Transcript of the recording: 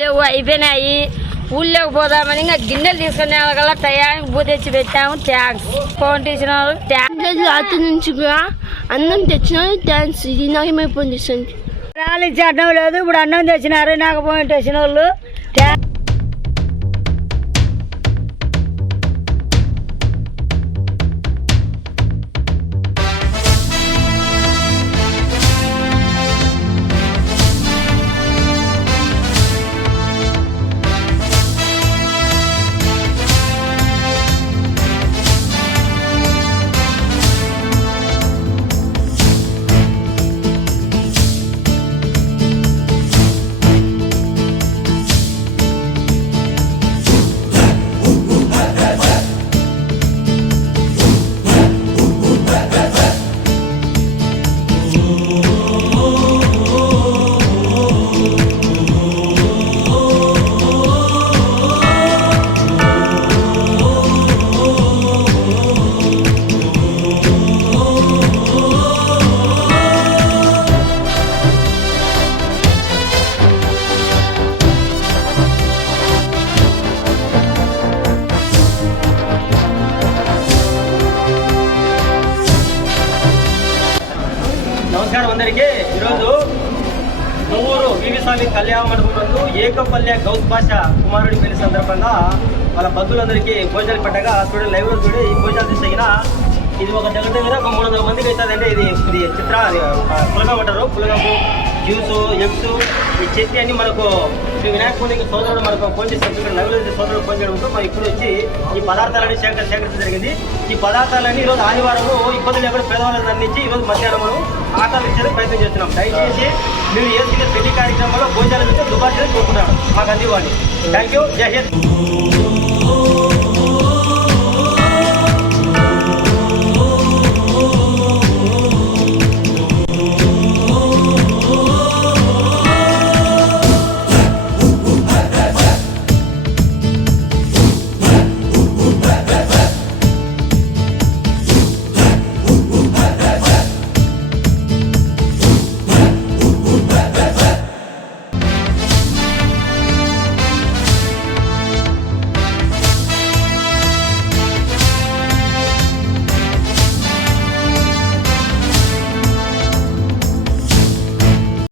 లేవు, అయిపోయినాయి. ఊళ్ళోకి పోదామని ఇంకా గిన్నెలు తీసుకునే వాళ్ళ టయానికి బూ తెచ్చి పెట్టాము. థ్యాంక్స్. ఫోన్ తీసిన వాళ్ళు థ్యాంక్స్. రాత్రి నుంచి అన్నం తెచ్చిన థ్యాంక్స్. ఇది నాకేమైపోయింది ఇచ్చి అన్నం లేదు, ఇప్పుడు అన్నం తెచ్చినారు. నాకు పోయింట్ వచ్చిన వాళ్ళు నమస్కారం అందరికీ. ఈరోజు కొవ్వూరు వివి కళ్యాణ మండపం నందు ఏకపల్య గౌస్ భాష కుమారుడి పెళ్లి సందర్భంగా వాళ్ళ బంధువులందరికీ భోజనాలు పెట్టగా చూడండి, లైవ్లో చూడి ఈ భోజనాలు తీసిన ఇది ఒక దగ్గర దగ్గర ఒక 300 మందికి అవుతుందంటే ఇది చిత్ర పులగం అంటారు. పులగము, జ్యూసు, ఎగ్స్, ఈ చట్నీ అన్ని మనకు శ్రీ వినాయక పూజకి సోదరుడు మనకు ఫోన్ చేసి ఇక్కడ లైవ్లో సోదరుడు ఫోన్ చేయడంతో మనం ఇప్పుడు వచ్చి ఈ పదార్థాలన్నీ సేకరించడం జరిగింది. ఈ పదార్థాలన్నీ ఈరోజు ఆదివారము ఇబ్బంది లేకుండా పేదవాళ్ళని అందించి ఈరోజు మధ్యాహ్నం మనం ఆటలు ఇచ్చేందుకు ప్రయత్నం చేస్తున్నాం. దయచేసి మీరు ఏ పెళ్లి కార్యక్రమంలో భోజనాలు ఇస్తే దుబాషలు కోరుకుంటాం, మాకు అందివ్వాలి. Thank you. జై హింద్.